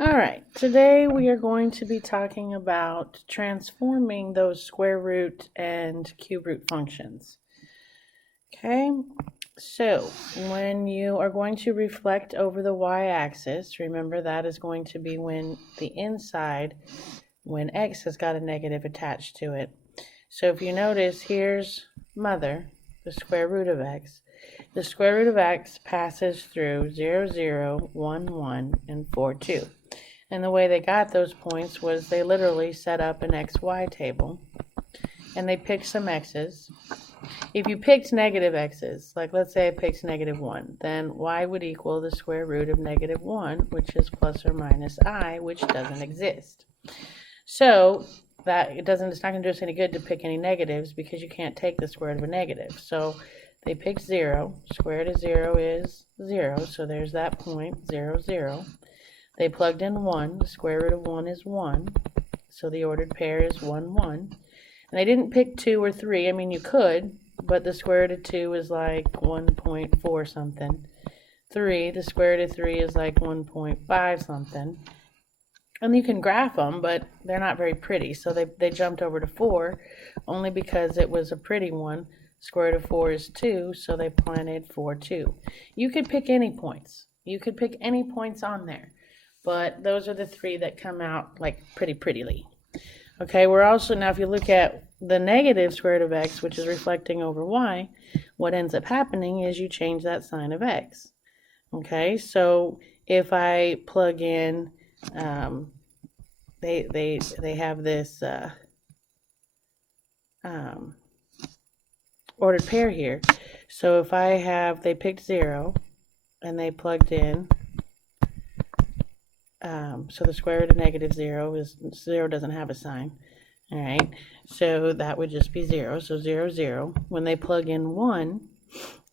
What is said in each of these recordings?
All right, today we are going to be talking about transforming those square root and cube root functions. Okay, so when you are going to reflect over the y-axis, remember that is going to be when the inside, when x has got a negative attached to it. So if you notice, here's mother, the square root of x. The square root of x passes through 0, 0, 1, 1, and 4, 2. And the way they got those points was they literally set up an XY table and they picked some x's. If you picked negative x's, like let's say I picked -1, then y would equal the square root of -1, which is plus or minus I, which doesn't exist. So it's not going to do us any good to pick any negatives because you can't take the square root of a negative. So they picked 0. Square root of 0 is 0, so there's that point, 0, 0. They plugged in 1. The square root of 1 is 1. So the ordered pair is 1, 1. And they didn't pick 2 or 3. I mean, you could, but the square root of 2 is like 1.4 something. 3, the square root of 3 is like 1.5 something. And you can graph them, but they're not very pretty. So they jumped over to 4 only because it was a pretty one. Square root of 4 is 2, so they planted 4, 2. You could pick any points. You could pick any points on there. But those are the 3 that come out like pretty prettily. Okay, we're also, now if you look at the negative square root of x, which is reflecting over y, what ends up happening is you change that sign of x. Okay, so if I plug in, they have this ordered pair here. So if they picked 0 and they plugged in, so the square root of -0 is 0 doesn't have a sign. All right, so that would just be 0. So 0, 0. When they plug in 1,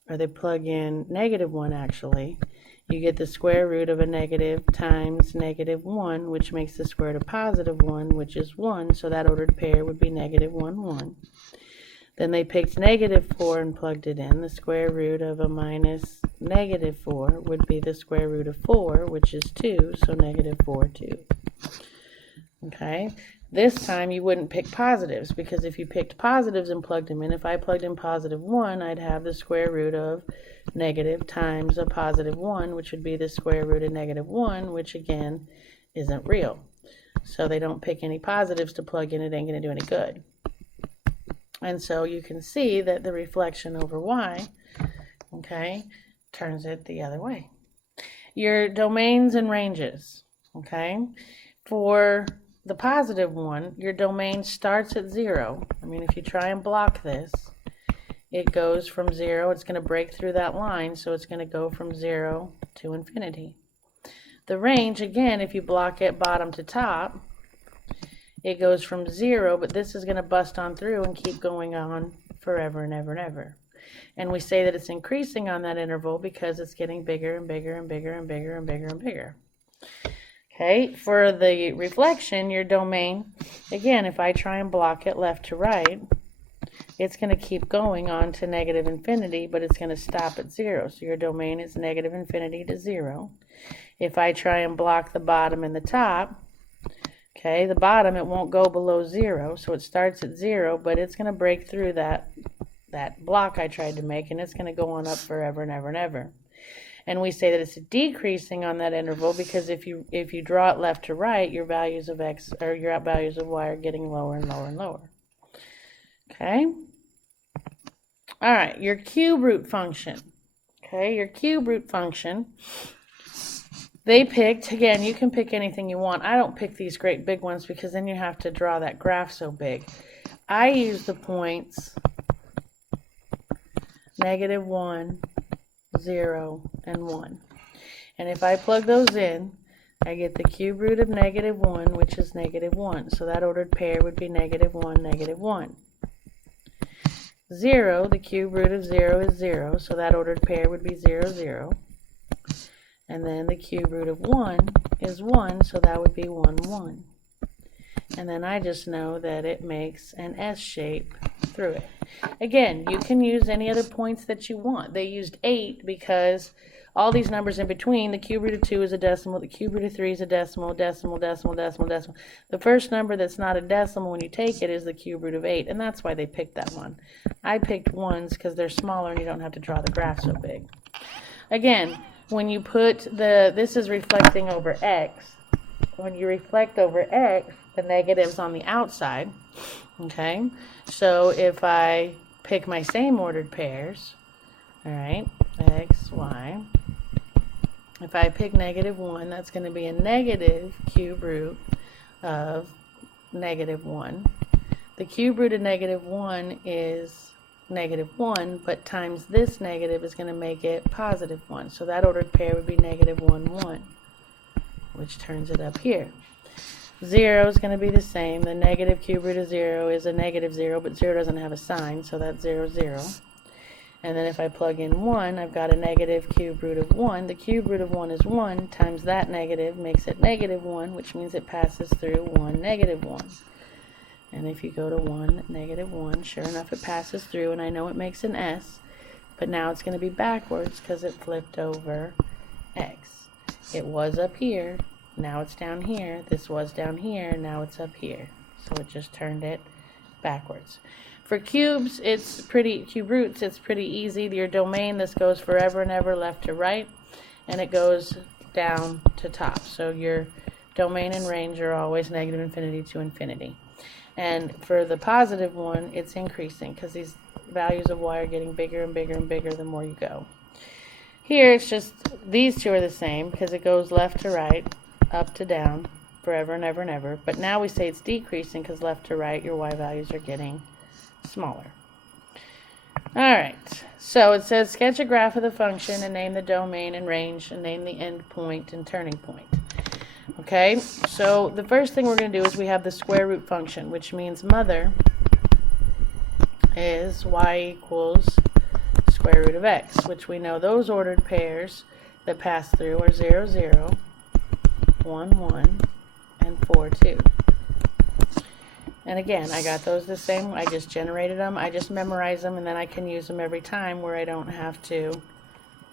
or they plug in -1 actually, you get the square root of a negative times -1, which makes the square root of +1, which is 1. So that ordered pair would be -1, 1. Then they picked -4 and plugged it in. The square root of a minus -4 would be the square root of 4, which is 2, so -4, 2. Okay, this time you wouldn't pick positives, because if you picked positives and plugged them in, if I plugged in +1, I'd have the square root of negative times a +1, which would be the square root of -1, which again isn't real. So they don't pick any positives to plug in, it ain't going to do any good. And so you can see that the reflection over y, okay, turns it the other way. Your domains and ranges, okay, for the positive one, your domain starts at 0. I mean, if you try and block this, it goes from 0, it's going to break through that line, so it's going to go from 0 to infinity. The range, again, if you block it bottom to top, it goes from 0, but this is going to bust on through and keep going on forever and ever and ever. And we say that it's increasing on that interval because it's getting bigger and bigger and bigger and bigger and bigger and bigger. Okay, for the reflection, your domain, again, if I try and block it left to right, it's going to keep going on to -infinity, but it's going to stop at 0. So your domain is -infinity to 0. If I try and block the bottom and the top, okay, the bottom, it won't go below 0, so it starts at 0, but it's going to break through that block I tried to make, and it's going to go on up forever and ever and ever. And we say that it's decreasing on that interval because if you draw it left to right, your values of x, or your values of y, are getting lower and lower and lower. Okay? All right, your cube root function. Okay, your cube root function, they picked, again, you can pick anything you want. I don't pick these great big ones because then you have to draw that graph so big. I use the points -1, 0, and 1. And if I plug those in, I get the cube root of -1, which is -1. So that ordered pair would be -1, -1. 0, the cube root of 0 is 0, so that ordered pair would be 0, 0. And then the cube root of 1 is 1, so that would be 1, 1. And then I just know that it makes an S shape through it. Again, you can use any other points that you want. They used 8 because all these numbers in between, the cube root of 2 is a decimal, the cube root of 3 is a decimal, decimal, decimal, decimal, decimal. The first number that's not a decimal when you take it is the cube root of 8, and that's why they picked that one. I picked 1s because they're smaller and you don't have to draw the graph so big. Again, when you put this is reflecting over x. When you reflect over x, the negative's on the outside, okay? So if I pick my same ordered pairs, all right, x, y, if I pick -1, that's going to be a negative cube root of -1. The cube root of -1 is -1, but times this negative is going to make it +1. So that ordered pair would be -1, 1, which turns it up here. 0 is going to be the same. The negative cube root of 0 is a -0, but 0 doesn't have a sign, so that's 0, 0. And then if I plug in 1, I've got a negative cube root of 1. The cube root of 1 is 1, times that negative makes it -1, which means it passes through 1, -1. And if you go to 1, -1, sure enough it passes through, and I know it makes an S, but now it's going to be backwards because it flipped over x. It was up here, now it's down here. This was down here, now it's up here. So it just turned it backwards. For cubes, cube roots, it's pretty easy. Your domain, this goes forever and ever left to right, and it goes down to top. So your domain and range are always -infinity to infinity. And for the positive one, it's increasing because these values of y are getting bigger and bigger and bigger the more you go. Here, it's just these two are the same because it goes left to right, up to down, forever and ever and ever. But now we say it's decreasing because left to right, your y values are getting smaller. Alright, so it says sketch a graph of the function and name the domain and range and name the end point and turning point. Okay, so the first thing we're going to do is we have the square root function, which means mother is y equals square root of x, which we know those ordered pairs that pass through are 0, 0, 1, 1, and 4, 2. And again, I got those the same. I just generated them. I just memorize them, and then I can use them every time where I don't have to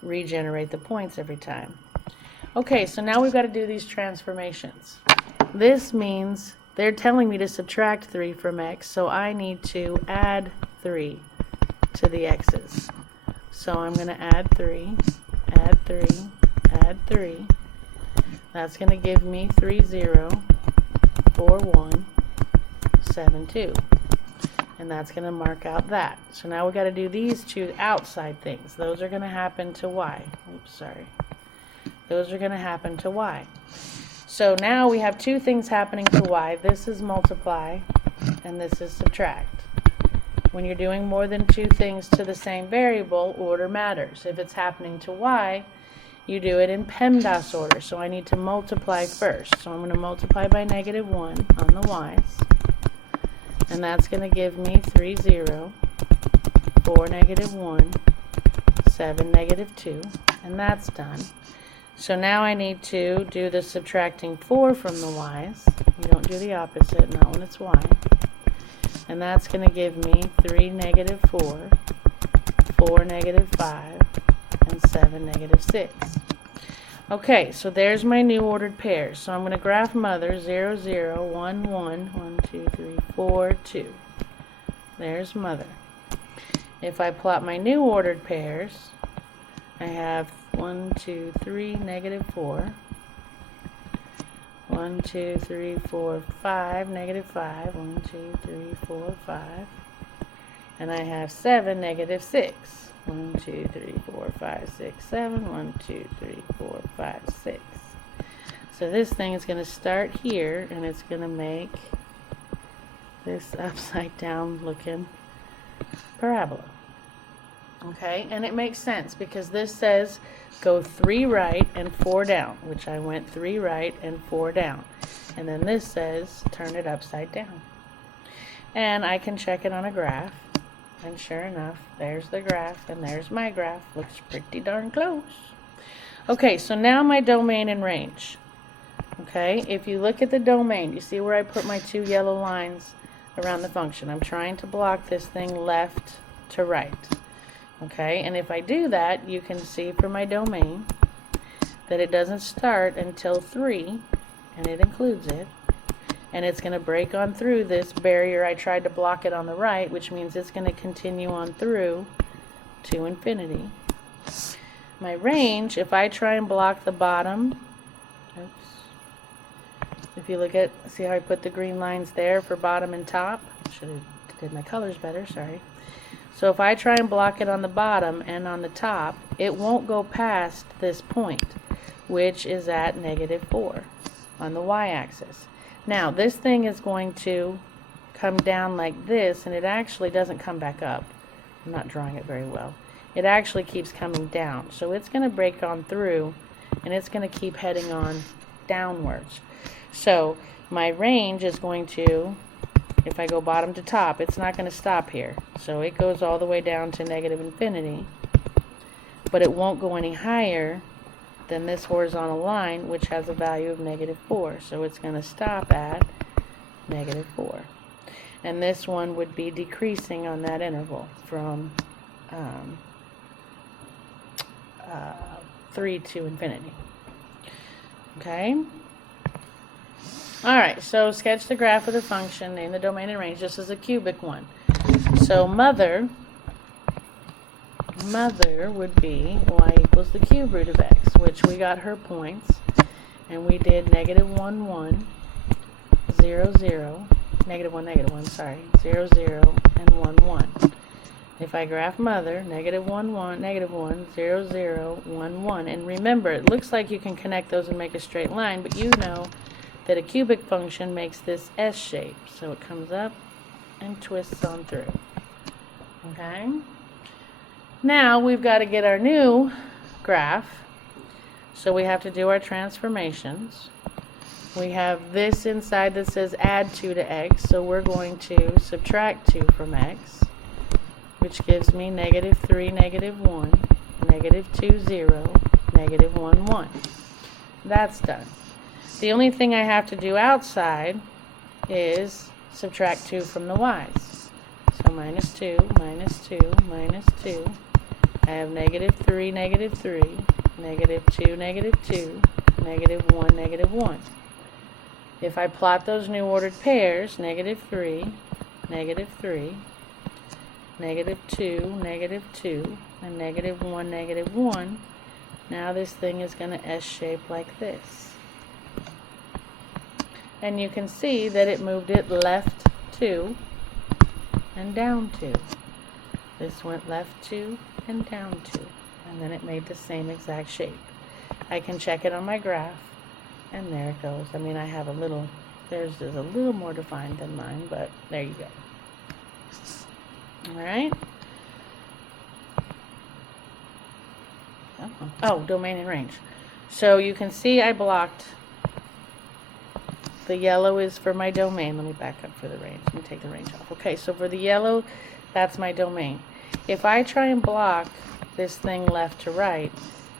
regenerate the points every time. Okay, so now we've got to do these transformations. This means they're telling me to subtract 3 from x, so I need to add 3 to the x's. So I'm going to add 3, add 3, add 3. That's going to give me 3, 0, 4, 1, 7, 2. And that's going to mark out that. So now we've got to do these two outside things. Those are going to happen to y. Oops, sorry. Those are going to happen to y. So now we have two things happening to y. This is multiply, and this is subtract. When you're doing more than two things to the same variable, order matters. If it's happening to y, you do it in PEMDAS order. So I need to multiply first. So I'm going to multiply by -1 on the y's. And that's going to give me 3, 0, 4, -1, 7, -2. And that's done. So now I need to do the subtracting 4 from the y's. You don't do the opposite, not when it's y. And that's going to give me 3, -4, 4, -5, and 7, -6. Okay, so there's my new ordered pairs. So I'm going to graph mother 0, 0, 1, 1, 1, 2, 3, 4, 2. There's mother. If I plot my new ordered pairs, I have 1, 2, 3, -4. 1, 2, 3, 4, 5, -5. 1, 2, 3, 4, 5. And I have 7, -6. 1, 2, 3, 4, 5, 6, 7. 1, 2, 3, 4, 5, 6. So this thing is going to start here, and it's going to make this upside down looking parabola. Okay, and it makes sense because this says go 3 right and 4 down, which I went 3 right and 4 down. And then this says turn it upside down. And I can check it on a graph. And sure enough, there's the graph and there's my graph. Looks pretty darn close. Okay, so now my domain and range. Okay, if you look at the domain, you see where I put my 2 yellow lines around the function. I'm trying to block this thing left to right. Okay, and if I do that, you can see for my domain that it doesn't start until 3, and it includes it. And it's going to break on through this barrier. I tried to block it on the right, which means it's going to continue on through to infinity. My range, if I try and block the bottom, if you look at, see how I put the green lines there for bottom and top? Should have did my colors better, sorry. So if I try and block it on the bottom and on the top, it won't go past this point, which is at -4 on the y-axis. Now, this thing is going to come down like this, and it actually doesn't come back up. I'm not drawing it very well. It actually keeps coming down. So it's going to break on through, and it's going to keep heading on downwards. So my range is going to, if I go bottom to top, it's not going to stop here. So it goes all the way down to -infinity, but it won't go any higher than this horizontal line, which has a value of -4. So it's going to stop at -4. And this one would be decreasing on that interval from 3 to infinity. Okay? Alright, so sketch the graph of the function, name the domain and range. This is a cubic one. So mother would be y equals the cube root of x, which we got her points, and we did -1, 1, 0, 0, -1, -1, sorry, 0, 0, and 1, 1. If I graph mother, -1, 1, -1, 0, 0, 1, 1, and remember, it looks like you can connect those and make a straight line, but you know that a cubic function makes this S shape, so it comes up and twists on through. Okay? Now we've got to get our new graph, so we have to do our transformations. We have this inside that says add 2 to x, so we're going to subtract 2 from x, which gives me -3, -1, -2, 0, -1, 1. That's done. The only thing I have to do outside is subtract 2 from the y's. So -2, -2, -2. I have -3, -3, -2, -2, -1, -1. If I plot those new ordered pairs, -3, -3, -2, -2, and -1, -1, now this thing is going to S-shape like this. And you can see that it moved it left 2 and down 2. This went left 2 and down 2. And then it made the same exact shape. I can check it on my graph, and there it goes. I mean, I have a little, theirs is a little more defined than mine, but there you go. Alright. Oh, domain and range. So you can see I blocked. The yellow is for my domain. Let me back up for the range. Let me take the range off. Okay, so for the yellow, that's my domain. If I try and block this thing left to right,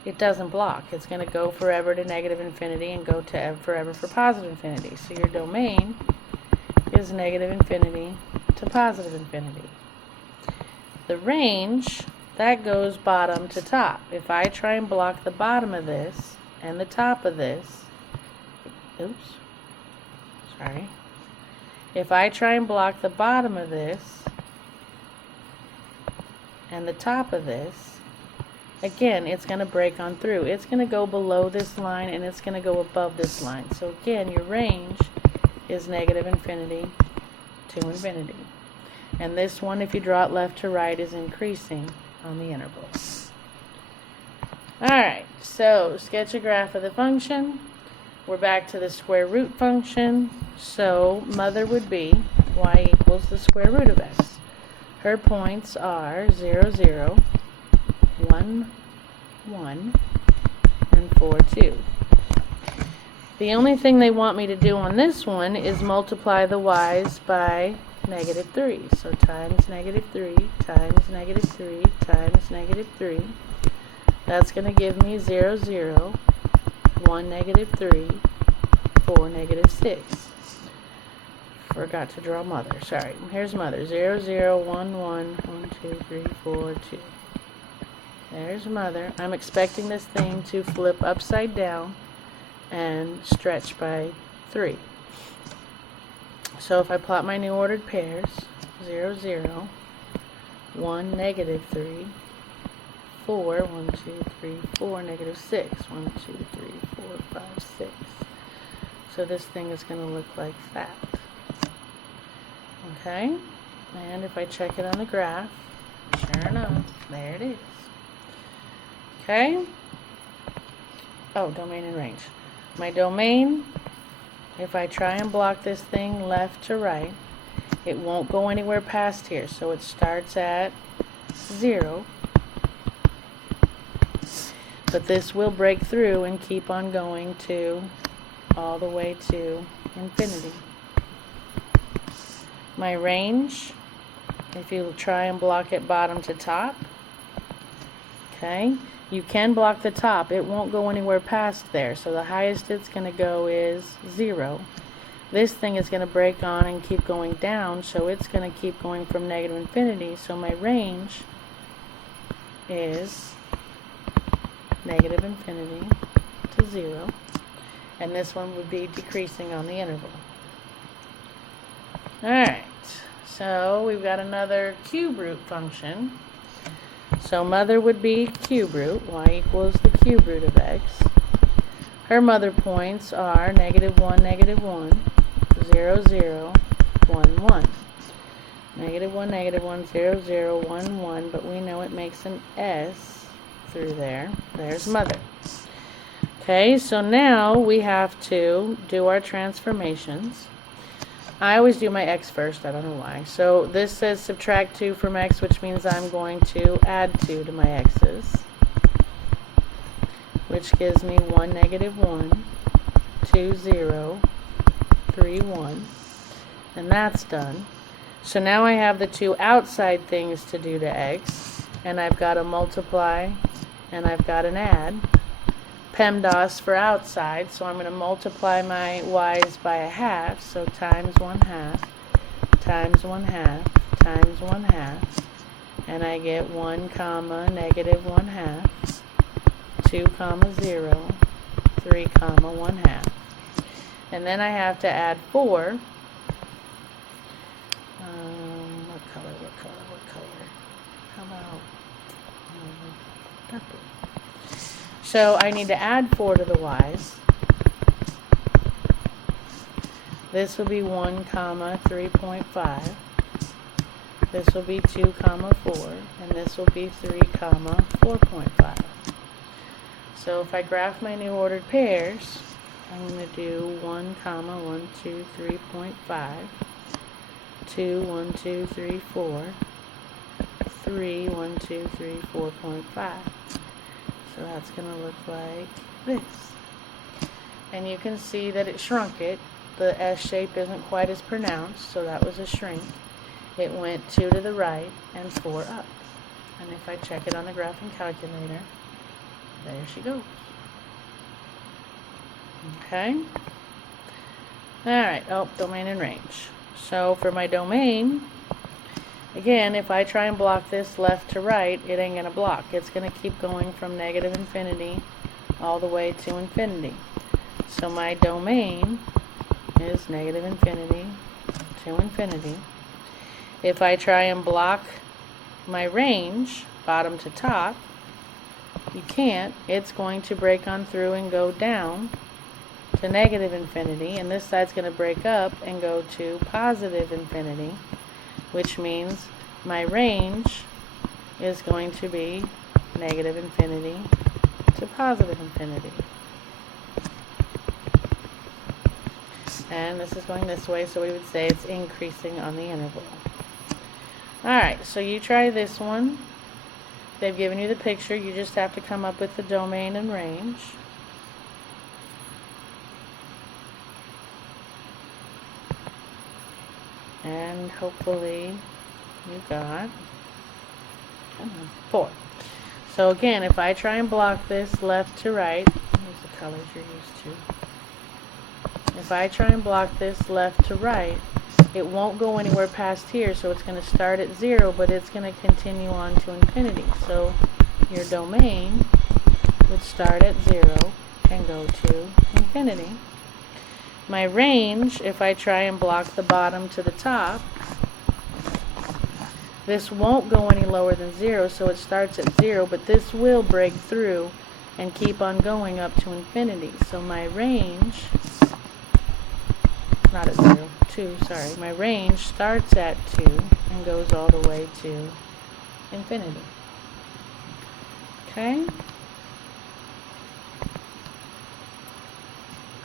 it doesn't block. It's going to go forever to -infinity and go to forever for positive infinity. So your domain is -infinity to positive infinity. The range, that goes bottom to top. If I try and block the bottom of this and the top of this, oops, sorry. If I try and block the bottom of this and the top of this, again, it's going to break on through. It's going to go below this line and it's going to go above this line. So again, your range is -infinity to infinity. And this one, if you draw it left to right, is increasing on the interval. Alright, so sketch a graph of the function. We're back to the square root function. So mother would be y equals the square root of x. Her points are 0, 0, 1, 1, and 4, 2. The only thing they want me to do on this one is multiply the y's by -3. So times -3 times -3 times -3. That's going to give me 0, 0, 1, -3, 4, -6. Forgot to draw mother. Sorry. Here's mother. 0, 0, 1, 1, 1, 2, 3, 4, 2. There's mother. I'm expecting this thing to flip upside down and stretch by 3. So if I plot my new ordered pairs, 0, 0, 1, negative 3, 4, 1, 2, 3, 4, negative 6, 1, 2, 3, 4, 5, 6. So this thing is going to look like that. Okay? And if I check it on the graph, sure enough, there it is. Okay? Oh, domain and range. My domain, if I try and block this thing left to right, it won't go anywhere past here. So it starts at 0. But this will break through and keep on going to all the way to infinity. My range, if you try and block it bottom to top, okay, you can block the top. It won't go anywhere past there. So the highest it's going to go is 0. This thing is going to break on and keep going down, so it's going to keep going from negative infinity. So my range is negative infinity to 0. And this one would be decreasing on the interval. Alright, so we've got another cube root function. So mother would be cube root, y equals the cube root of x. Her mother points are negative 1, negative 1, 0, 0, 1, 1. Negative 1, negative 1, 0, 0, 1, 1, but we know it makes an S through there. There's mother. Okay, so now we have to do our transformations. I always do my x first, I don't know why. So this says subtract 2 from x, which means I'm going to add 2 to my x's, which gives me 1, negative 1, 2, 0, 3, 1, and that's done. So now I have the 2 outside things to do to x, and I've got a multiply, and I've got an add. PEMDAS for outside, so I'm going to multiply my y's by a half, so times 1/2, times 1/2, times 1/2, and I get 1 comma negative 1/2, 2 comma 0, 3 comma 1/2. And then I have to add 4. What color? How about purple? So I need to add 4 to the y's. This will be 1 comma 3.5. This will be 2 comma 4. And this will be 3 comma 4.5. So if I graph my new ordered pairs, I'm going to do 1 comma 1, 2, 3.5. 2, 1, 2, 3, 4. 3, 1, 2, 3, 4.5. So that's going to look like this. And you can see that it shrunk it. The S shape isn't quite as pronounced, so that was a shrink. It went 2 to the right and 4 up. And if I check it on the graphing calculator, there she goes. Okay? Alright, oh, domain and range. So for my domain, again, if I try and block this left to right, it ain't going to block. It's going to keep going from negative infinity all the way to infinity. So my domain is negative infinity to infinity. If I try and block my range, bottom to top, you can't. It's going to break on through and go down to negative infinity, and this side's going to break up and go to positive infinity, which means my range is going to be negative infinity to positive infinity. And this is going this way, so we would say it's increasing on the interval. Alright, so you try this one. They've given you the picture. You just have to come up with the domain and range. And hopefully you got 4. So again, if I try and block this left to right, here's the colors you're used to. If I try and block this left to right, it won't go anywhere past here, so it's going to start at 0, but it's going to continue on to infinity. So your domain would start at 0 and go to infinity. My range, if I try and block the bottom to the top, this won't go any lower than 0, so it starts at 0, but this will break through and keep on going up to infinity. So my range, not at 0, 2, sorry, my range starts at 2 and goes all the way to infinity. Okay?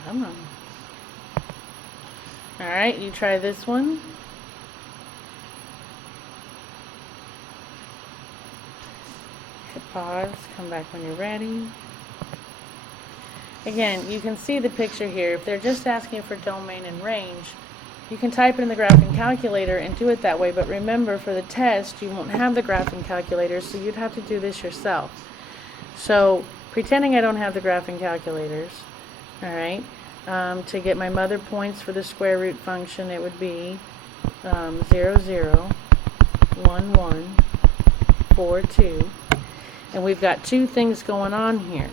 Come on. Alright, you try this one. Hit pause, come back when you're ready. Again, you can see the picture here. If they're just asking for domain and range, you can type it in the graphing calculator and do it that way, but remember, for the test, you won't have the graphing calculator, so you'd have to do this yourself. So, pretending I don't have the graphing calculators, alright, to get my mother points for the square root function, it would be 0, 0, 1, 1, 4, 2. And we've got two things going on here.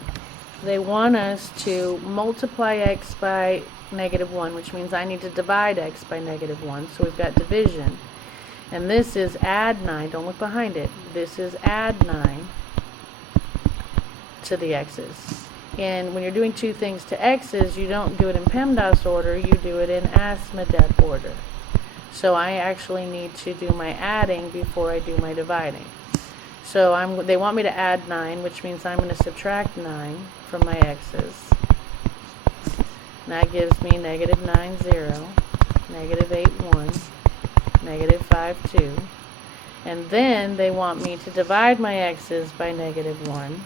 They want us to multiply x by -1, which means I need to divide x by -1. So we've got division. And this is add 9. Don't look behind it. This is add 9 to the x's. And when you're doing two things to x's, you don't do it in PEMDAS order, you do it in Asmodev order. So I actually need to do my adding before I do my dividing. So they want me to add 9, which means I'm going to subtract 9 from my x's. And that gives me -9, 0, -8, 1, -5, 2. And then they want me to divide my x's by -1.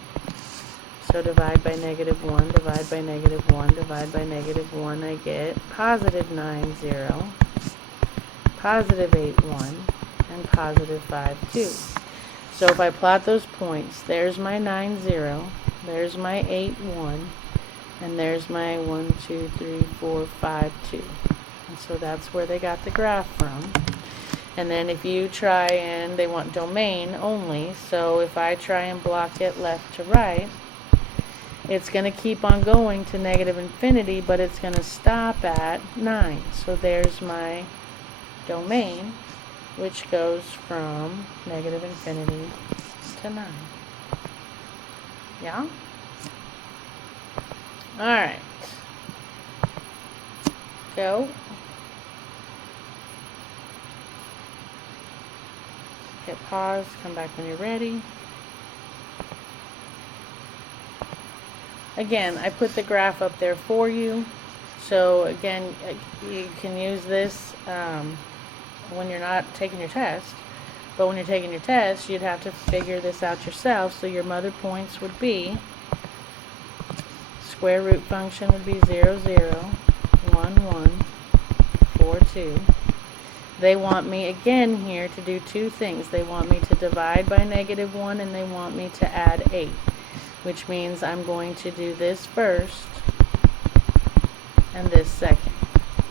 So divide by -1, divide by -1, divide by -1, I get +9, 0, +8, 1, and +5, 2. So if I plot those points, there's my 9, 0, there's my 8, 1, and there's my 1, 2, 3, 4, 5, 2. And so that's where they got the graph from. And then if you try and they want domain only, so if I try and block it left to right, it's going to keep on going to negative infinity, but it's going to stop at 9. So there's my domain, which goes from negative infinity to 9. Yeah? Alright. Go. Hit pause, come back when you're ready. Again, I put the graph up there for you. So again, you can use this when you're not taking your test. But when you're taking your test, you'd have to figure this out yourself. So your mother points would be, square root function would be 0, 0, 1, 1, 4, 2. They want me again here to do two things. They want me to divide by -1 and they want me to add 8. Which means I'm going to do this first and this second.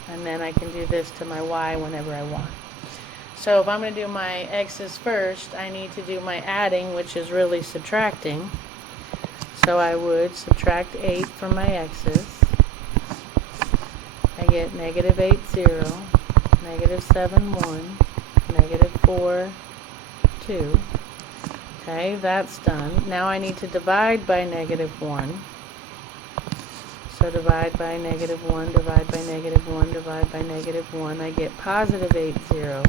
And then I can do this to my y whenever I want. So if I'm going to do my x's first, I need to do my adding, which is really subtracting. So I would subtract 8 from my x's. I get -8, 0, -7, 1, -4, 2. Okay, that's done. Now I need to divide by -1. So divide by -1, divide by -1, divide by -1. I get +8, 0,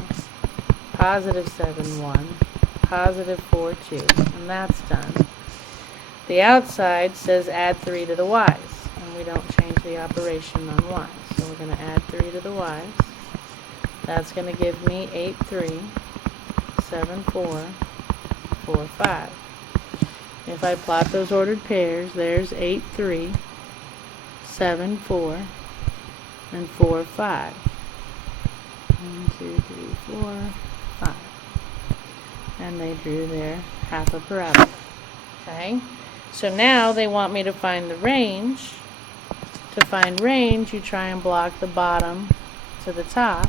+7, 1, +4, 2. And that's done. The outside says add 3 to the y's. And we don't change the operation on y's. So we're going to add 3 to the y's. That's going to give me 8, 3, 7, 4, 4, 5. If I plot those ordered pairs, there's 8, 3, 7, 4, and 4, 5. 1, 2, 3, 4, 5. And they drew their half a parabola. Okay? So now they want me to find the range. To find range, you try and block the bottom to the top.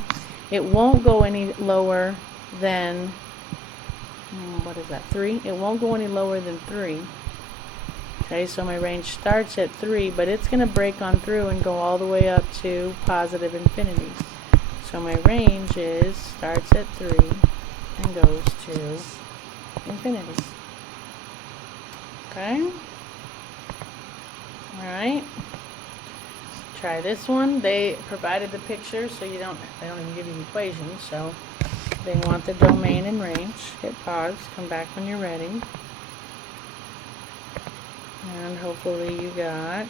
It won't go any lower than what is that, 3? It won't go any lower than 3. Okay, so my range starts at 3, but it's going to break on through and go all the way up to positive infinities. So my range starts at 3 and goes to infinity. Okay? Alright. Try this one. They provided the picture, so they don't even give you equations, so they want the domain and range. Hit pause, come back when you're ready. And hopefully you got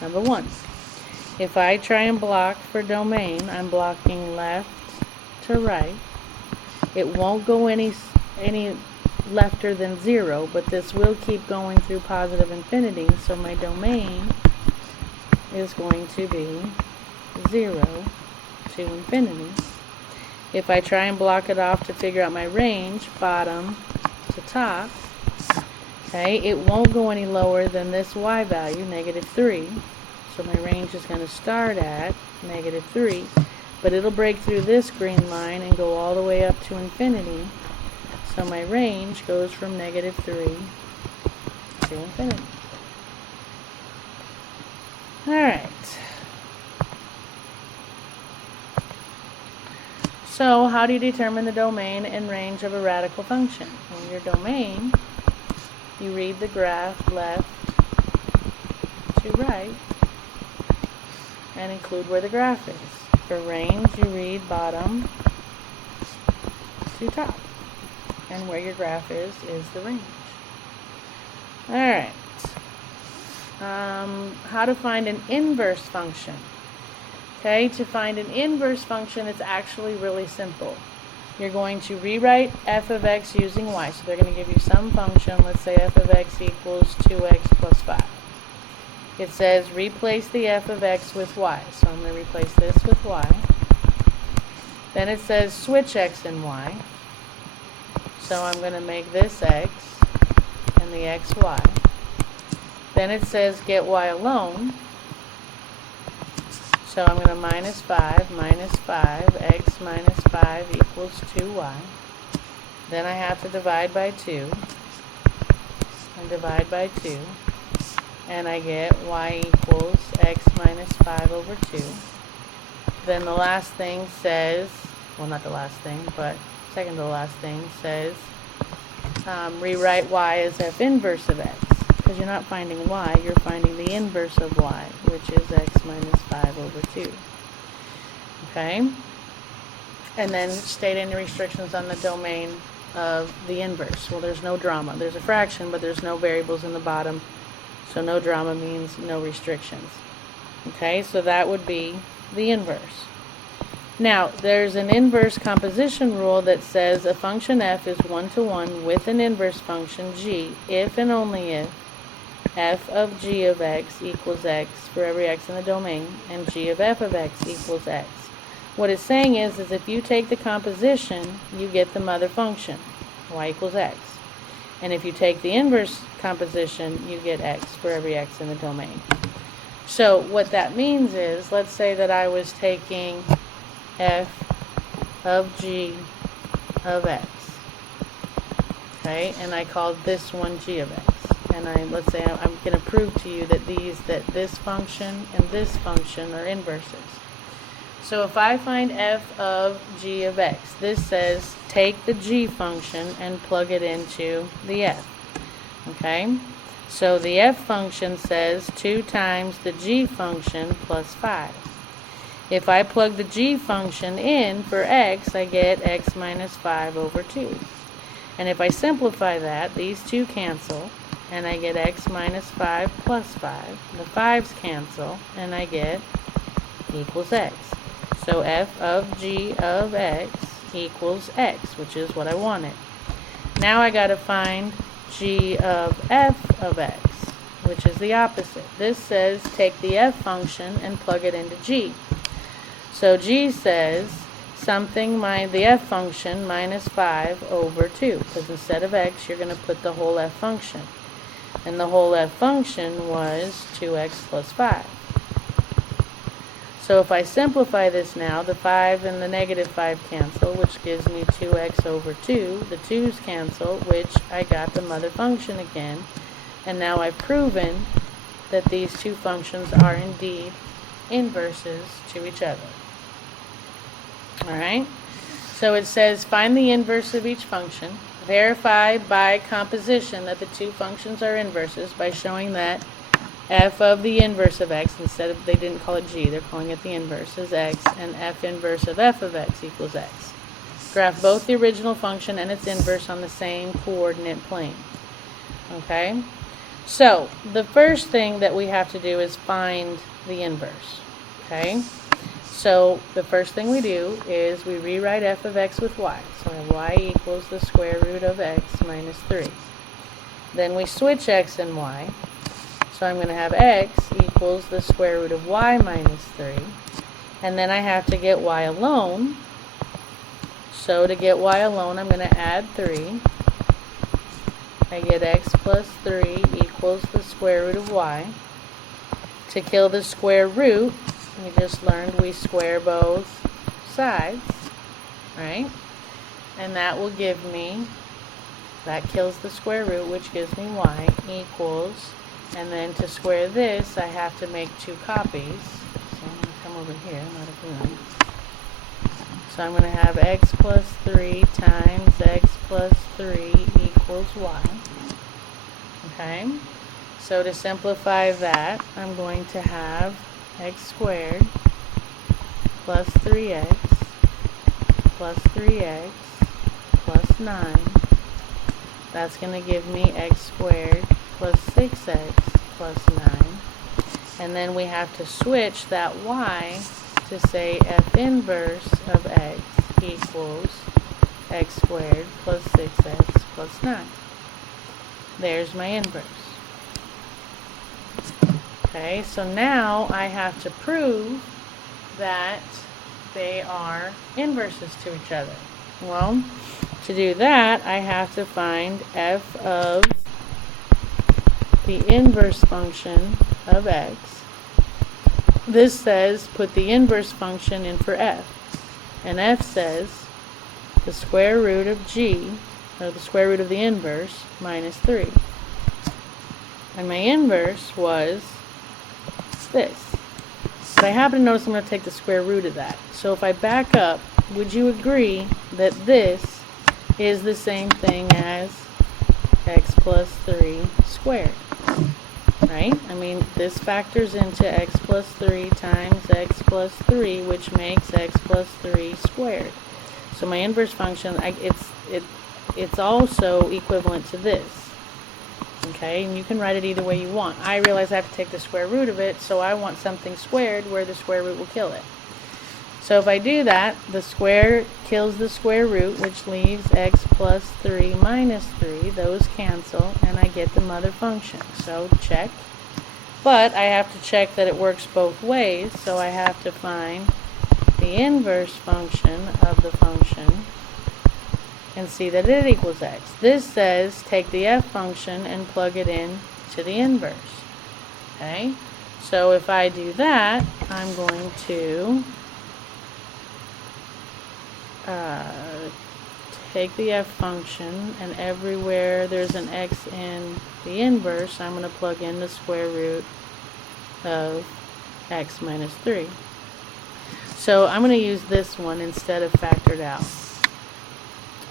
number 1. If I try and block for domain, I'm blocking left to right. It won't go any lefter than 0, but this will keep going through positive infinity, so my domain is going to be 0 to infinity. If I try and block it off to figure out my range, bottom to top, okay, it won't go any lower than this y value, -3. So my range is going to start at -3, but it'll break through this green line and go all the way up to infinity. So my range goes from -3 to infinity. Alright. So how do you determine the domain and range of a radical function? Well, your domain, you read the graph left to right and include where the graph is. For range, you read bottom to top. And where your graph is the range. Alright. How to find an inverse function. Okay, to find an inverse function, it's actually really simple. You're going to rewrite f of x using y. So they're going to give you some function. Let's say f of x equals 2x plus 5. It says replace the f of x with y. So I'm going to replace this with y. Then it says switch x and y. So I'm going to make this x and the x y. Then it says get y alone. So I'm going to minus 5, x minus 5 equals 2y. Then I have to divide by 2. And divide by 2. And I get y equals x minus 5 over 2. Then the last thing says, well, not the last thing, but second to the last thing says rewrite y as f inverse of x. Because you're not finding y, you're finding the inverse of y, which is x minus 5 over 2. Okay? And then state any restrictions on the domain of the inverse. Well, there's no drama. There's a fraction, but there's no variables in the bottom. So no drama means no restrictions. Okay, so that would be the inverse. Now, there's an inverse composition rule that says a function f is one-to-one with an inverse function g if and only if f of g of x equals x for every x in the domain and g of f of x equals x. What it's saying is if you take the composition, you get the mother function, y equals x. And if you take the inverse composition, you get x for every x in the domain. So what that means is, let's say that I was taking f of g of x, okay, and I called this one g of x. And let's say I'm going to prove to you that this function and this function are inverses. So if I find f of g of x, this says take the g function and plug it into the f. Okay? So the f function says 2 times the g function plus 5. If I plug the g function in for x, I get x minus 5 over 2. And if I simplify that, these two cancel, and I get x minus 5 plus 5. The 5's cancel, and I get equals x. So f of g of x equals x, which is what I wanted. Now I got to find g of f of x, which is the opposite. This says take the f function and plug it into g. So g says the f function minus 5 over 2, because instead of x, you're going to put the whole f function. And the whole f function was 2x plus 5. So if I simplify this now, the 5 and the negative 5 cancel, which gives me 2x over 2. The 2's cancel, which I got the mother function again. And now I've proven that these two functions are indeed inverses to each other. Alright? So it says, find the inverse of each function. Verify by composition that the two functions are inverses by showing that f of the inverse of x, instead of, they didn't call it g, they're calling it the inverse, is x, and f inverse of f of x equals x. Graph both the original function and its inverse on the same coordinate plane. Okay? So, the first thing that we have to do is find the inverse. Okay? So, the first thing we do is we rewrite f of x with y. So, we have y equals the square root of x minus 3. Then we switch x and y. So I'm going to have x equals the square root of y minus 3. And then I have to get y alone. So to get y alone, I'm going to add 3. I get x plus 3 equals the square root of y. To kill the square root, we just learned we square both sides, right? And that will give me, that kills the square root, which gives me y equals, and then to square this, I have to make two copies. So I'm going to come over here, not a room. So I'm going to have x plus 3 times x plus 3 equals y. Okay? So to simplify that, I'm going to have x squared plus 3x plus 3x plus 9. That's going to give me x squared plus 6x plus 9. And then we have to switch that y to say f inverse of x equals x squared plus 6x plus 9. There's my inverse. Okay, so now I have to prove that they are inverses to each other. Well, to do that, I have to find f of the inverse function of x. This says put the inverse function in for f. And f says the square root of g, or the square root of the inverse, minus 3. And my inverse was this. But I happen to notice I'm going to take the square root of that. So if I back up, would you agree that this is the same thing as x plus 3 squared? Right? I mean, this factors into x plus 3 times x plus 3, which makes x plus 3 squared. So my inverse function, it's also equivalent to this. Okay, and you can write it either way you want. I realize I have to take the square root of it, so I want something squared where the square root will kill it. So if I do that, the square kills the square root, which leaves x plus 3 minus 3. Those cancel, and I get the mother function. So check. But I have to check that it works both ways, so I have to find the inverse function of the function and see that it equals x. This says take the f function and plug it in to the inverse. Okay? So if I do that, I'm going to take the f function, and everywhere there's an x in the inverse, I'm going to plug in the square root of x minus 3. So I'm going to use this one instead of factored out.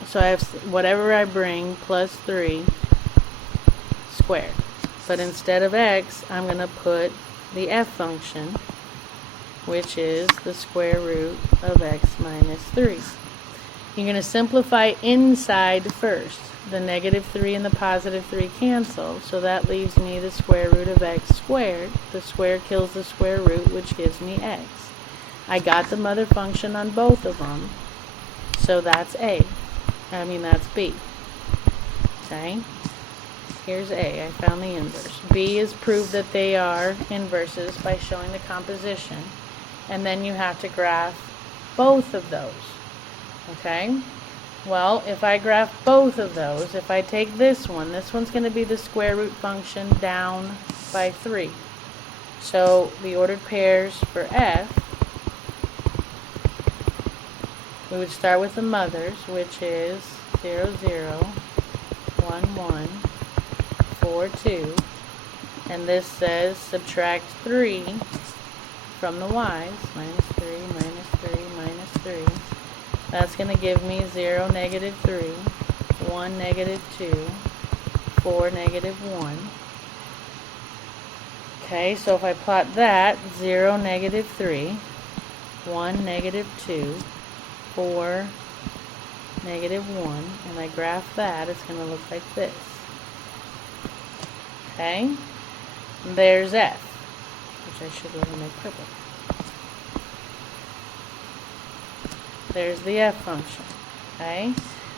So I have whatever I bring plus 3 squared. But instead of x, I'm going to put the f function, which is the square root of x minus 3. You're going to simplify inside first. The negative 3 and the positive 3 cancel, so that leaves me the square root of x squared. The square kills the square root, which gives me x. I got the mother function on both of them, so that's that's B. Okay? Here's A. I found the inverse. B is prove that they are inverses by showing the composition, and then you have to graph both of those. Okay? Well, if I graph both of those, if I take this one's going to be the square root function down by 3. So the ordered pairs for f we would start with the mothers, which is 0, 0, 1, 1, 4, 2. And this says subtract 3 from the y's. Minus 3, minus 3, minus 3. That's going to give me 0, negative 3, 1, negative 2, 4, negative 1. Okay, so if I plot that, 0, negative 3, 1, negative 2, 4, negative 1, and I graph that, it's going to look like this. Okay, and there's f, which I should really make purple. There's the f function. Okay,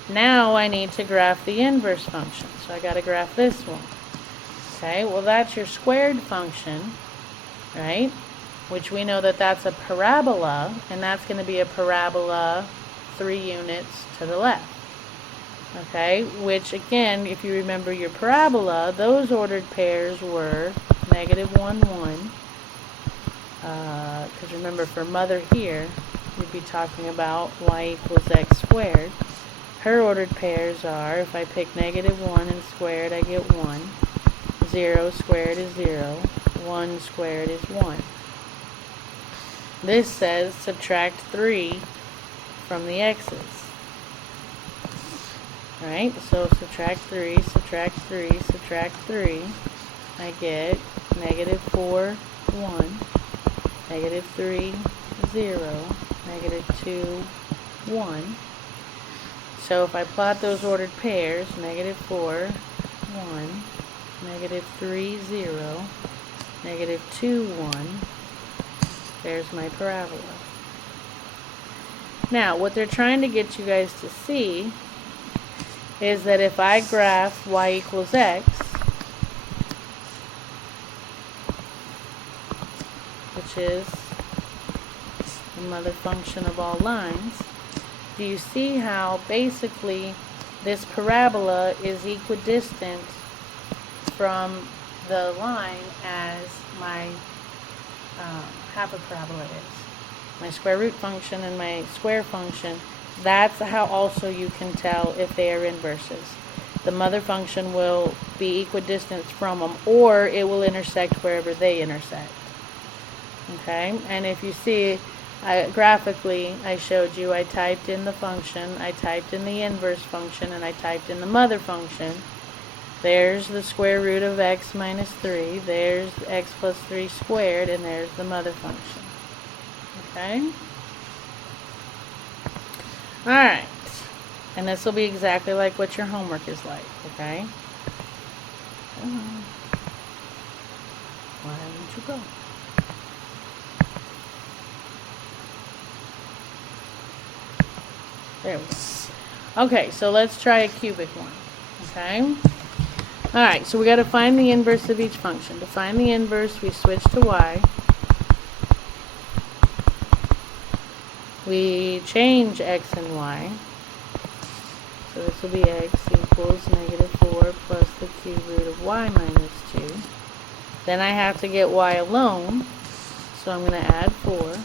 now I need to graph the inverse function, so I got to graph this one. Okay, well that's your squared function, right? Which we know that that's a parabola, and that's going to be a parabola 3 units to the left. Okay, which again, if you remember your parabola, those ordered pairs were negative 1, 1. Because remember, for mother here, we'd be talking about y equals x squared. Her ordered pairs are, if I pick negative 1 and squared, I get 1. 0 squared is 0. 1 squared is 1. This says subtract 3 from the x's. Right? So subtract 3, subtract 3, subtract 3. I get negative 4, 1. Negative 3, 0. Negative 2, 1. So if I plot those ordered pairs, negative 4, 1. Negative 3, 0, negative 2, 1, there's my parabola. Now, what they're trying to get you guys to see is that if I graph y equals x, which is the mother function of all lines, do you see how basically this parabola is equidistant from the line as my half a parabola is? My square root function and my square function, that's how also you can tell if they are inverses. The mother function will be equidistant from them, or it will intersect wherever they intersect. Okay, and if you see, graphically, I showed you, I typed in the function, I typed in the inverse function, and I typed in the mother function. There's the square root of x minus 3, there's x plus 3 squared, and there's the mother function. Okay? Alright. And this will be exactly like what your homework is like, okay? Why don't you go? There we go. Okay, so let's try a cubic one. Okay? Alright, so we got to find the inverse of each function. To find the inverse, we switch to y. We change x and y. So this will be x equals negative 4 plus the cube root of y minus 2. Then I have to get y alone. So I'm going to add 4.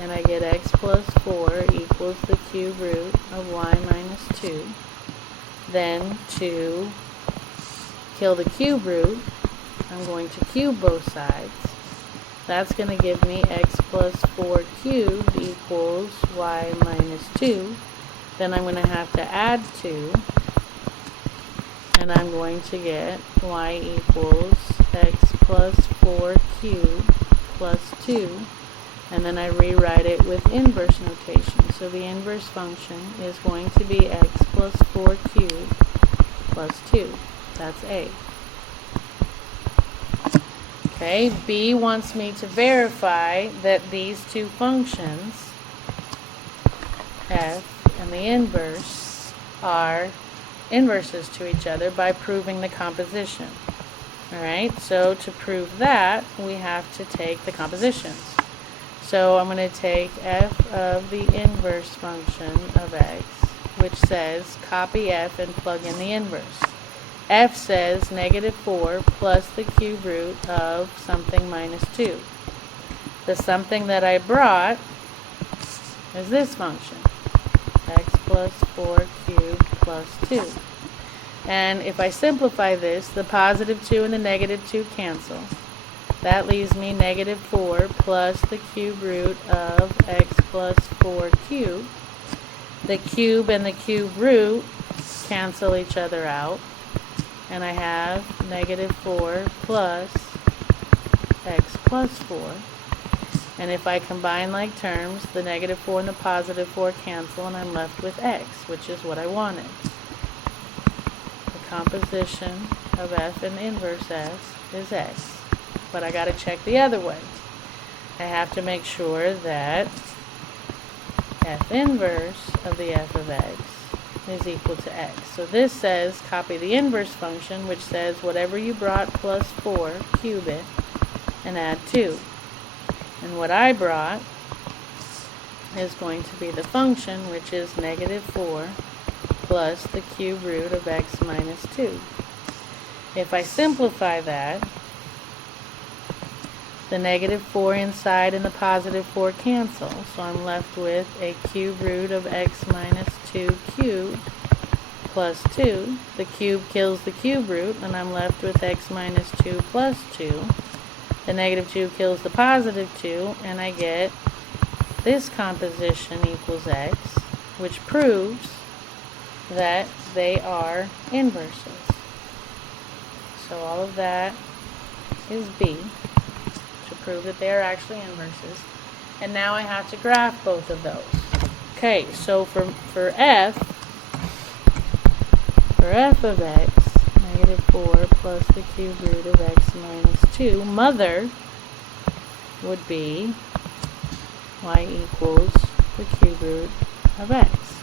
And I get x plus 4 equals the cube root of y minus 2. Then to kill the cube root, I'm going to cube both sides. That's going to give me x plus 4 cubed equals y minus 2. Then I'm going to have to add 2. And I'm going to get y equals x plus 4 cubed plus 2. And then I rewrite it with inverse notation. So the inverse function is going to be x plus 4 cubed plus 2. That's A. Okay, B wants me to verify that these two functions, f and the inverse, are inverses to each other by proving the composition. Alright, so to prove that, we have to take the compositions. So I'm going to take f of the inverse function of x, which says copy f and plug in the inverse. F says negative 4 plus the cube root of something minus 2. The something that I brought is this function, x plus 4 cubed plus 2. And if I simplify this, the positive 2 and the negative 2 cancel. That leaves me negative 4 plus the cube root of x plus 4 cubed. The cube and the cube root cancel each other out. And I have negative 4 plus x plus 4. And if I combine like terms, the negative 4 and the positive 4 cancel, and I'm left with x, which is what I wanted. The composition of f and inverse s is x. But I got to check the other way. I have to make sure that f inverse of the f of x is equal to x. So this says copy the inverse function, which says whatever you brought plus 4, cube it, and add 2. And what I brought is going to be the function, which is negative 4 plus the cube root of x minus 2. If I simplify that, the negative 4 inside and the positive 4 cancel, so I'm left with a cube root of x minus 2 cubed plus 2. The cube kills the cube root, and I'm left with x minus 2 plus 2. The negative 2 kills the positive 2, and I get this composition equals x, which proves that they are inverses. So all of that is B, to prove that they are actually inverses. And now I have to graph both of those. Okay, so for f of x, negative 4 plus the cube root of x minus 2, mother would be y equals the cube root of x.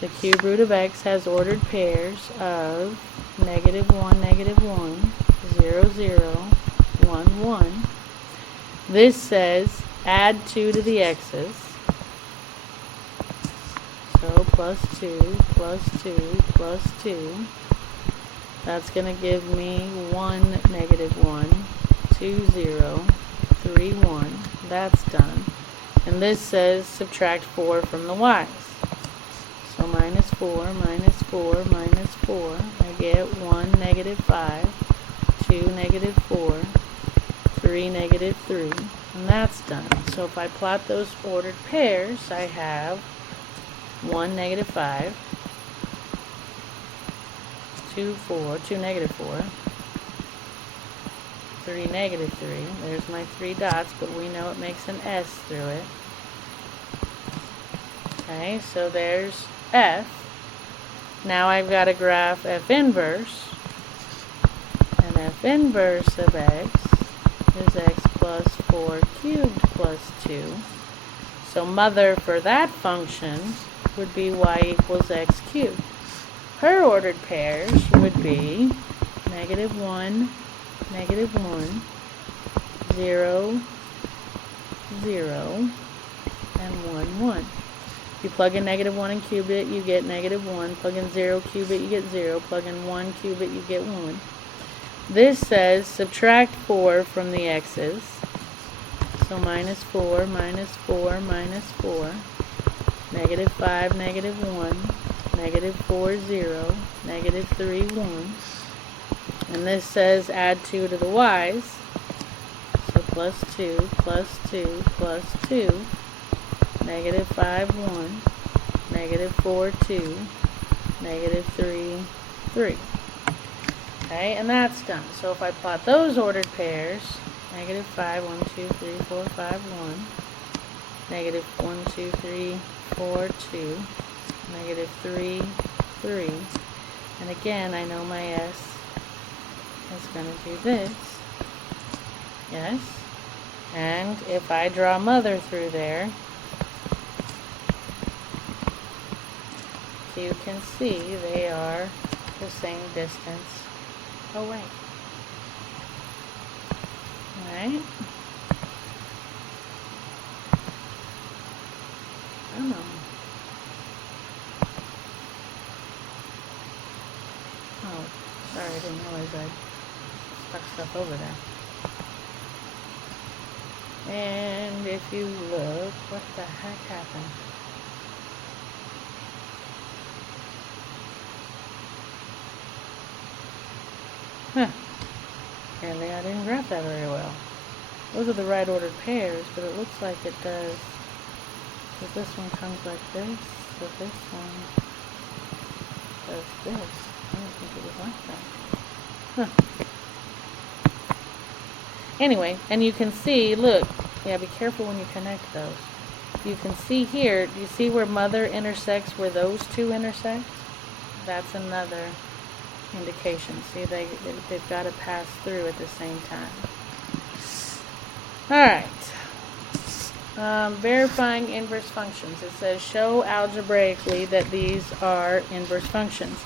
The cube root of x has ordered pairs of negative 1, negative 1, 0, 0, 1, 1. This says add 2 to the x's. So plus 2, plus 2, plus 2. That's going to give me 1, negative 1, 2, 0, 3, 1. That's done. And this says subtract 4 from the y's. So minus 4, minus 4, minus 4. I get 1, negative 5, 2, negative 4, 3, negative 3. And that's done. So if I plot those ordered pairs, I have 1, negative 5, 2, 4, 2, negative 4, 3, negative 3. There's my 3 dots, but we know it makes an S through it. Okay, so there's f. Now I've got to graph f inverse. And f inverse of x is x plus 4 cubed plus 2. So mother for that function would be y equals x cubed. Her ordered pairs would be negative 1, negative 1, 0, 0, and 1, 1. If you plug in negative 1 and cube it, you get negative 1. Plug in 0, cube it, you get 0. Plug in 1, cube it, you get 1. This says subtract 4 from the x's. So minus 4, minus 4, minus 4. Negative 5, negative 1. Negative 4, 0. Negative 3, 1. And this says add 2 to the y's. So plus 2, plus 2, plus 2. Negative 5, 1. Negative 4, 2. Negative 3, 3. Okay, and that's done. So if I plot those ordered pairs, negative 5, 1, 2, 3, 4, 5, 1. Negative 1, 2, 3, 4, 2. Negative 3, 3. And again, I know my S is going to do this. Yes. And if I draw mother through there, you can see they are the same distance away. Alright? I don't know. Oh, sorry, I didn't realize I stuck stuff over there. And if you look, what the heck happened? out that very well. Those are the right ordered pairs, but it looks like it does. Because this one comes like this, so this one does this. I didn't think it was like that. Huh. Anyway, and you can see, look, yeah, be careful when you connect those. You can see here, do you see where mother intersects where those two intersect? That's another indication. See, they've got to pass through at the same time. Alright. Verifying inverse functions. It says show algebraically that these are inverse functions.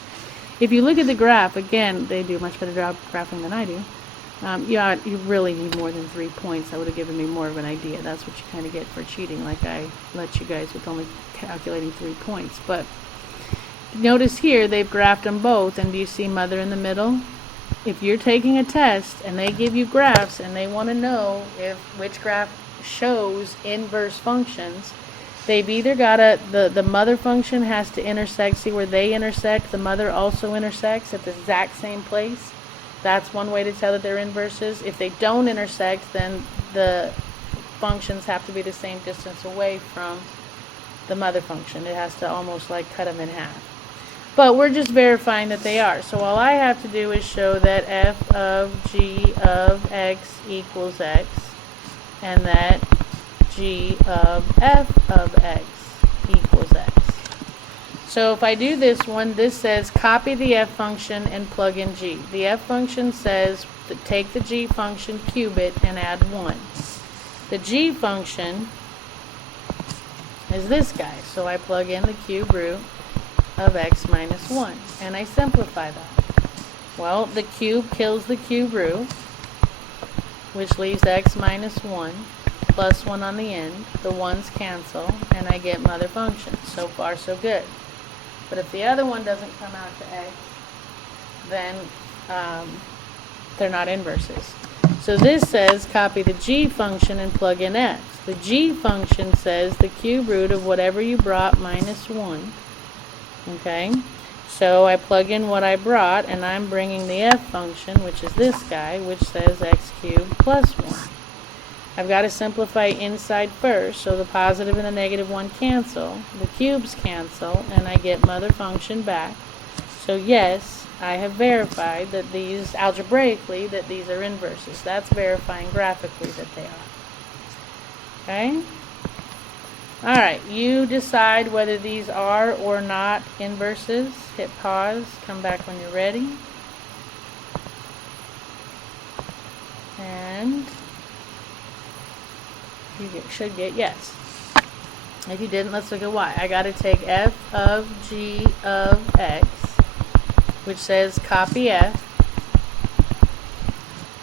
If you look at the graph, again, they do a much better job graphing than I do. You really need more than 3 points. That would have given me more of an idea. That's what you kind of get for cheating, like I let you guys with only calculating 3 points. But notice here, they've graphed them both, and do you see mother in the middle? If you're taking a test and they give you graphs and they want to know which graph shows inverse functions, they've either got the mother function has to intersect, see where they intersect, the mother also intersects at the exact same place. That's one way to tell that they're inverses. If they don't intersect, then the functions have to be the same distance away from the mother function. It has to almost like cut them in half. But we're just verifying that they are. So all I have to do is show that f of g of x equals x, and that g of f of x equals x. So if I do this one, this says copy the f function and plug in g. The f function says to take the g function, cube it, and add 1. The g function is this guy, so I plug in the cube root of x minus 1, and I simplify that. Well, the cube kills the cube root, which leaves x minus 1, plus 1 on the end. The 1's cancel, and I get mother function. So far, so good. But if the other one doesn't come out to x, then they're not inverses. So this says copy the g function and plug in x. The g function says the cube root of whatever you brought minus 1. Okay? So I plug in what I brought, and I'm bringing the f function, which is this guy, which says x cubed plus 1. I've got to simplify inside first, so the positive and the negative 1 cancel, the cubes cancel, and I get mother function back. So yes, I have verified that these, algebraically, that these are inverses. That's verifying graphically that they are. Okay? Alright, you decide whether these are or not inverses. Hit pause, come back when you're ready. And you should get yes. If you didn't, let's look at y. I got to take f of g of x, which says copy f,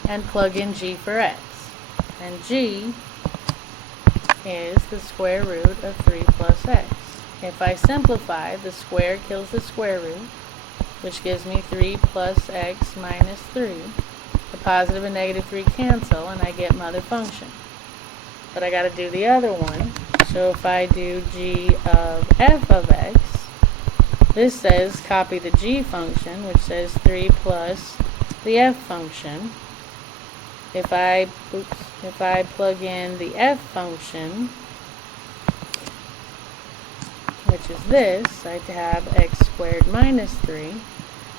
and plug in g for x. And g is the square root of 3 plus x. If I simplify, the square kills the square root, which gives me 3 plus x minus 3. The positive and negative 3 cancel, and I get mother function. But I got to do the other one. So if I do g of f of x, this says copy the g function, which says 3 plus the f function. If I plug in the f function, which is this, I have x squared minus 3.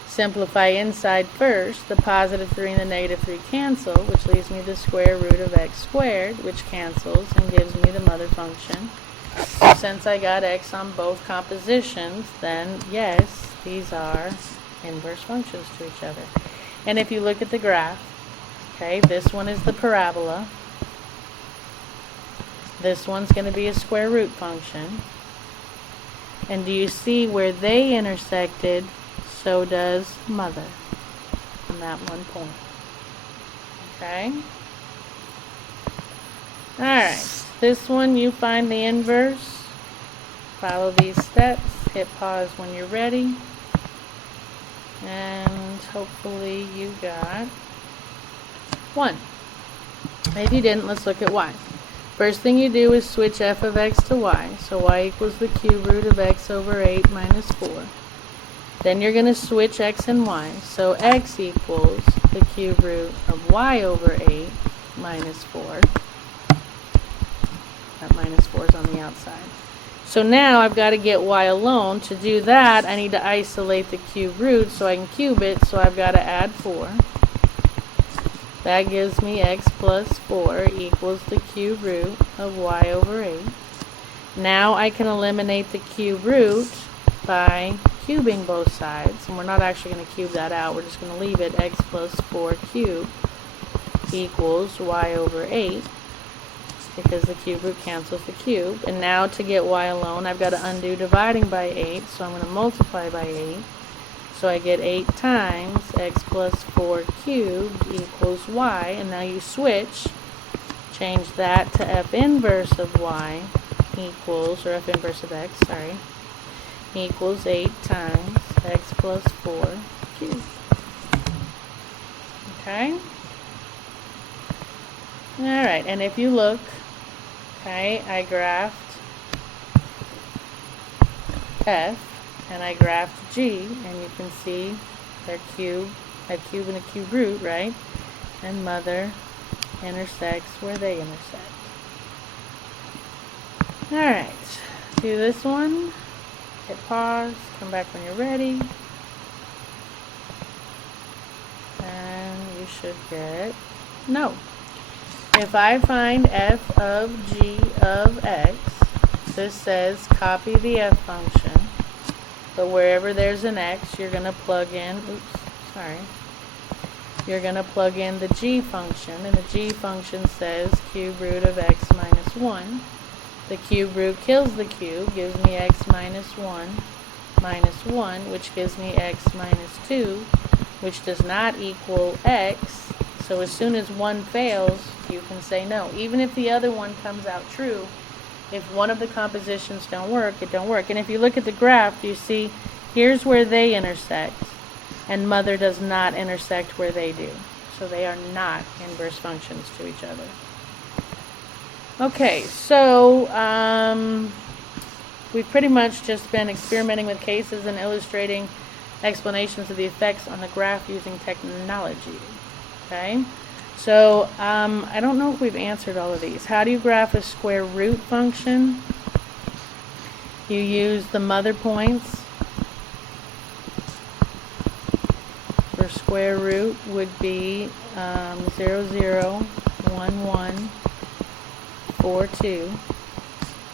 Simplify inside first, the positive 3 and the negative 3 cancel, which leaves me the square root of x squared, which cancels and gives me the mother function. So since I got x on both compositions, then yes, these are inverse functions to each other. And if you look at the graph, okay, this one is the parabola. This one's going to be a square root function. And do you see where they intersected? So does mother on that one point. Okay? Alright, this one you find the inverse. Follow these steps. Hit pause when you're ready. And hopefully you got 1. If you didn't, let's look at y. First thing you do is switch f of x to y. So y equals the cube root of x over 8 minus 4. Then you're going to switch x and y. So x equals the the cube root of y over 8 minus 4. That minus 4 is on the outside. So now I've got to get y alone. To do that, I need to isolate the cube root so I can cube it. So I've got to add 4. That gives me x plus 4 equals the cube root of y over 8. Now I can eliminate the cube root by cubing both sides. And we're not actually going to cube that out. We're just going to leave it x plus 4 cubed equals y over 8. Because the cube root cancels the cube. And now to get y alone, I've got to undo dividing by 8. So I'm going to multiply by 8. So I get 8 times x plus 4 cubed equals y. And now you switch. Change that to f inverse of y equals, or f inverse of x, sorry, equals 8 times x plus 4 cubed. Okay? Alright, and if you look, okay, I graphed f and I graphed g, and you can see they're cube, a cube and a cube root, right? And mother intersects where they intersect. Alright, do this one, hit pause, come back when you're ready, and you should get no. If I find f of g of x, this says copy the f function, but wherever there's an x, you're going to plug in, you're going to plug in the g function, and the g function says cube root of x minus 1. The cube root kills the cube, gives me x minus 1, which gives me x minus 2, which does not equal x. So as soon as one fails, you can say no. Even if the other one comes out true, if one of the compositions don't work, it don't work. And if you look at the graph, you see here's where they intersect, and mother does not intersect where they do. So they are not inverse functions to each other. Okay, so we've pretty much just been experimenting with cases and illustrating explanations of the effects on the graph using technology. Okay, so I don't know if we've answered all of these. How do you graph a square root function? You use the mother points. For square root would be 0, 0, 1, 1, 4, 2,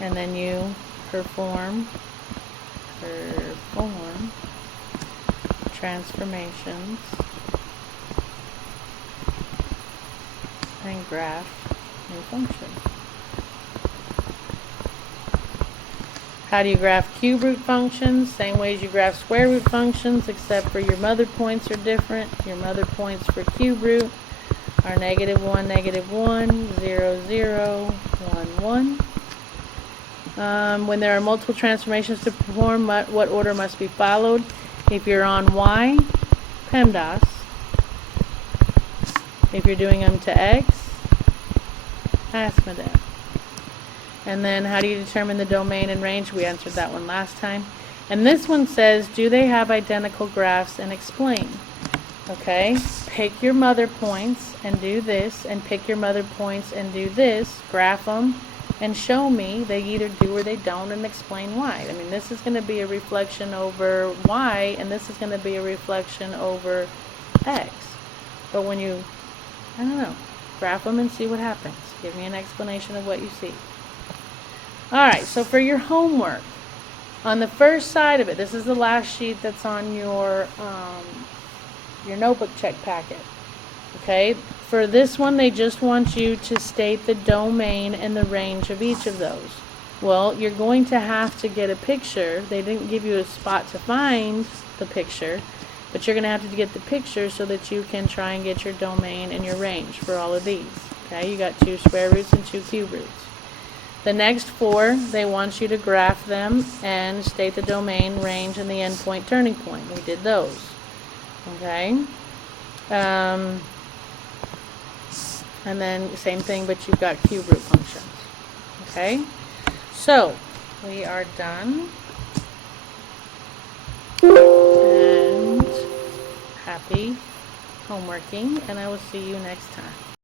and then you perform transformations and graph new function. How do you graph cube root functions? Same way as you graph square root functions, except for your mother points are different. Your mother points for cube root are -1, -1, 0, 0, 1, 1. When there are multiple transformations to perform, what order must be followed? If you're on y, PEMDAS. If you're doing them to x, ASMODEF. And then how do you determine the domain and range? We answered that one last time. And this one says, do they have identical graphs, and explain. Okay, pick your mother points and do this, and pick your mother points and do this, graph them, and show me they either do or they don't, and explain why. I mean, this is going to be a reflection over y, and this is going to be a reflection over x. But when you, I don't know, graph them and see what happens. Give me an explanation of what you see. Alright, so for your homework, on the first side of it, this is the last sheet that's on your notebook check packet. Okay, for this one, they just want you to state the domain and the range of each of those. Well, you're going to have to get a picture. They didn't give you a spot to find the picture, but you're going to have to get the picture so that you can try and get your domain and your range for all of these. Okay, you got 2 square roots and 2 cube roots. The next 4, they want you to graph them and state the domain, range, and the endpoint, turning point. We did those. Okay. And then same thing, but you've got cube root functions. Okay. So we are done. And happy homeworking, and I will see you next time.